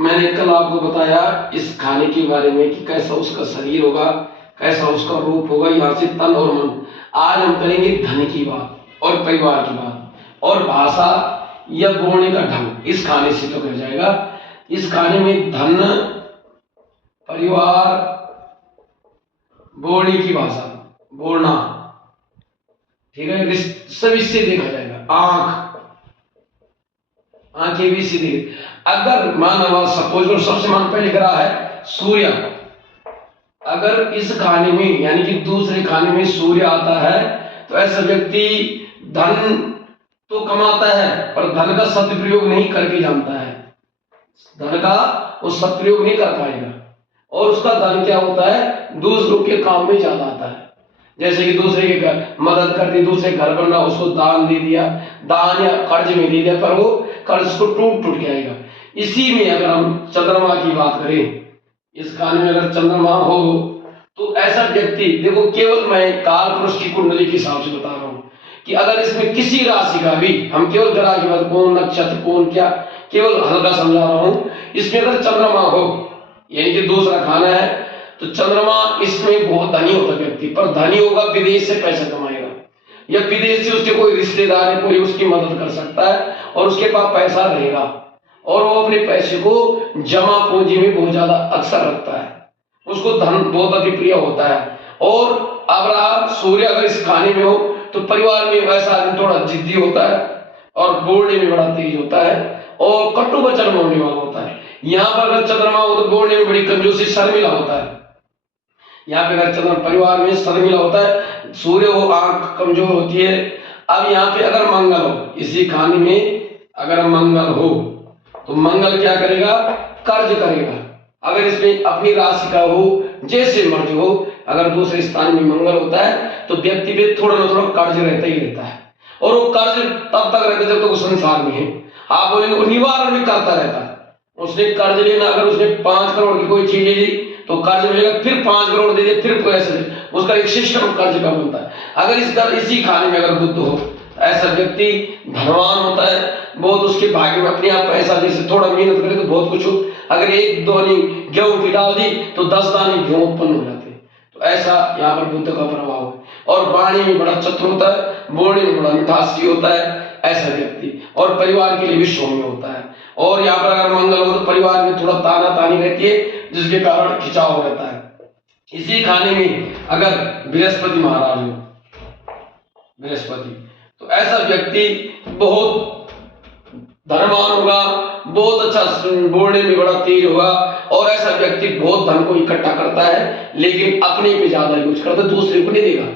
मैंने कल आपको बताया इस खाने के बारे में कि कैसा उसका शरीर होगा, कैसा उसका रूप होगा, यहाँ से तन और मन। आज हम करेंगे धन की बात और परिवार की बात और भाषा या बोलने का ढंग। इस खाने से तो कर जाएगा। इस खाने में धन, परिवार, बोलने की भाषा, बोलना, ठीक है, सब इससे देखा जाएगा। आंखें भी सीधी। अगर मानव सपोज और सबसे मान पहले ग्रह है सूर्य, अगर इस खाने में यानी कि दूसरे खाने में सूर्य आता है तो ऐसा व्यक्ति धन तो कमाता है पर धन का सदुपयोग नहीं करके जानता है। धन का वो सदुपयोग नहीं कर पाएगा और उसका धन क्या होता है, दूसरों के काम में ज्यादा आता है। जैसे कि दूसरे के घर मदद कर दी, दूसरे घर बनना, उसको दान दे दिया, दान या कर्ज में दे दिया, पर वो कर्ज को टूट टूट के आएगा। इसी में अगर हम चंद्रमा की बात करें, इस खाने में अगर चंद्रमा हो तो ऐसा व्यक्ति, देखो केवल मैं काल पुरुष की कुंडली के हिसाब से बता रहा हूं कि अगर इसमें किसी राशि का भी, हम केवल ग्रह की बात, कौन नक्षत्र कौन क्या, केवल हल्का समझा रहा हूं, इसमें अगर चंद्रमा हो यानी कि दूसरा खाना है तो चंद्रमा इसमें बहुत धनी होता व्यक्ति, पर धनी होगा विदेश से पैसा कमाएगा या विदेश से उसके कोई रिश्तेदार है, कोई उसकी मदद कर सकता है और उसके पास पैसा रहेगा और वो अपने पैसे को जमा पूंजी में बहुत ज्यादा अक्सर रखता है, उसको धन बहुत अति प्रिय होता है। और अब सूर्य अगर इस खाने में हो तो परिवार में वैसा आदमी थोड़ा जिद्दी होता है और बोलने में बड़ा तेज होता है और कटु वचन बोलने वाला होता है। यहाँ पर अगर चंद्रमा हो तो बोलने में बड़ी कंजूसी, शर्मिला होता है। यहाँ पे अगर चंद्रमा परिवार में शर्मिला होता है, सूर्य हो आंख कमजोर होती है। अब यहाँ पे अगर मंगल हो, इसी खाने में अगर मंगल हो तो मंगल क्या करेगा, कर्ज करेगा। अगर इसमें अपनी राशि का हो, जैसे मर्जी हो, अगर दूसरे स्थान में मंगल होता है तो व्यक्ति पे थोड़ा ना थोड़ा कर्ज रहता ही रहता है और वो कर्ज तब तक रहता है जब तक वो संसार में है। आप बोलेंगे वो निवारण भी करता रहता है। उसने कर्ज लेना, अगर उसने 5 करोड़ की कोई चीज ले ली तो कर्ज मिलेगा, फिर 5 करोड़ दे दे, फिर पैसे दे, उसका एक सिस्टम कर्ज का बनता है। अगर इसी खाने में अगर बुद्ध हो तो ऐसा व्यक्ति धनवान होता है, बहुत उसके भाग्य में अपने आप पैसा, जैसे थोड़ा मेहनत करे तो बहुत कुछ हो। अगर 1 दानी गेहूं की डाल दी तो 10 दाने गेहूं उत्पन्न हो जाते हैं। तो ऐसा यहाँ पर बुद्ध का प्रभाव है। और वाणी में बड़ा चतुर होता है, बोलने में बड़ा मिठासी होता है ऐसा व्यक्ति, और परिवार के लिए भी सौम्य होता है। और यहाँ पर अगर मंगल हो तो परिवार में थोड़ा ताना तानी रहती है जिसके कारण खिंचाव रहता है। इसी खाने में अगर बृहस्पति महाराज हो, बृहस्पति, तो ऐसा व्यक्ति बहुत धनवान होगा, बहुत अच्छा बोलने में बड़ा तेज होगा और ऐसा व्यक्ति बहुत धन को इकट्ठा करता है लेकिन अपने पे ज्यादा यूज करता है, दूसरे को नहीं देगा,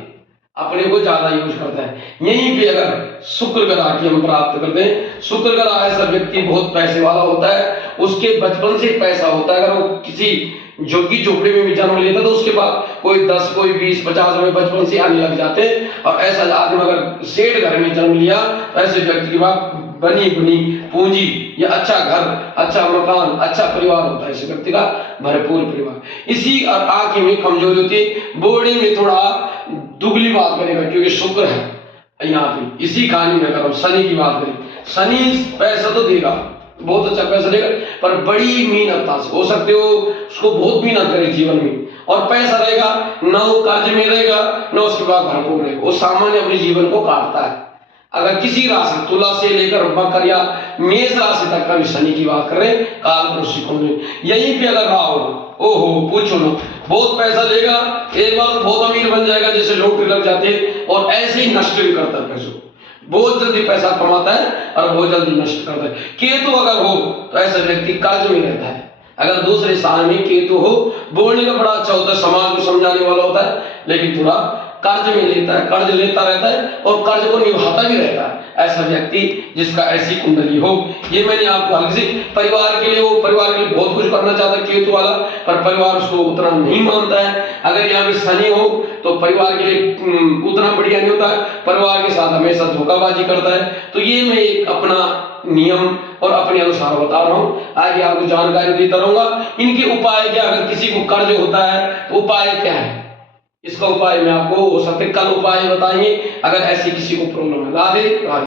अपने को ज्यादा यूज करता है। यहीं पे अगर शुक्र ग्रह की हम प्राप्त करते हैं, शुक्र ग्रह ऐसा व्यक्ति बहुत पैसे वाला होता है, उसके बचपन से पैसा होता है। अगर वो किसी झुग्गी झोपड़ी में भी जन्म लेता तो उसके बाद कोई 10, कोई 20, 50 रुपए बचपन से आने लग जाते हैं। और ऐसा आदमी अगर सेठ घर में जन्म लिया तो ऐसे व्यक्ति के बाद बनी बुनी पूंजी या अच्छा घर, अच्छा मकान, अच्छा परिवार होता है ऐसे व्यक्ति का, भरपूर परिवार। इसी और आंखें में कमजोरी होती है, बोलने में थोड़ा दुगली बात करेगा क्योंकि शुक्र है यहाँ पे। इसी खाने में अगर हम शनि की बात करें, शनि पैसा तो देगा, बहुत अच्छा पैसा देगा, पर बड़ी मेहनत से हो सकते हो उसको बहुत मेहनत करे जीवन में और पैसा रहेगा न वो कर्ज में रहेगा न उसके बाद भरपूर रहेगा, वो सामान्य अपने जीवन को काटता है। अगर किसी राशि तुला से लेकर मकर या मेष राशि तक का भी शनि की बात करें, काल पुरुष कुंडली, यहीं पे अगर रहा हो, ओहो पूछो ना, बहुत पैसा लेगा, एक बार बहुत अमीर बन जाएगा जैसे लॉटरी लग जाते हैं, और ऐसे ही नष्ट भी करता है पैसों, बहुत जल्दी पैसा कमाता है और बहुत जल्दी नष्ट करता है। केतु अगर हो तो ऐसा व्यक्ति कर्ज में रहता है। अगर दूसरे स्थान में केतु हो, बोलने का बड़ा अच्छा होता है, समाज को समझाने वाला होता है, लेकिन थोड़ा कर्ज में लेता है, कर्ज लेता रहता है और कर्ज को निभाता भी रहता है ऐसा व्यक्ति जिसका ऐसी कुंडली हो। ये मैंने आपको हल्की सी परिवार के लिए, वो परिवार के लिए बहुत कुछ करना चाहता है केतु वाला, पर परिवार उसको उतना नहीं मानता है। अगर यहाँ पे शनि हो तो परिवार के लिए उतना बढ़िया नहीं होता है, परिवार के साथ हमेशा धोखाबाजी करता है। तो ये मैं एक अपना नियम और अपने अनुसार बता रहा हूँ, आगे आपको जानकारी देता रहूंगा। इनके उपाय क्या, अगर किसी को कर्ज होता है तो उपाय क्या है, इसका उपाय मैं आपको हो सकते कल उपाय बताएंगे अगर ऐसी किसी को प्रॉब्लम है। राधे राधे।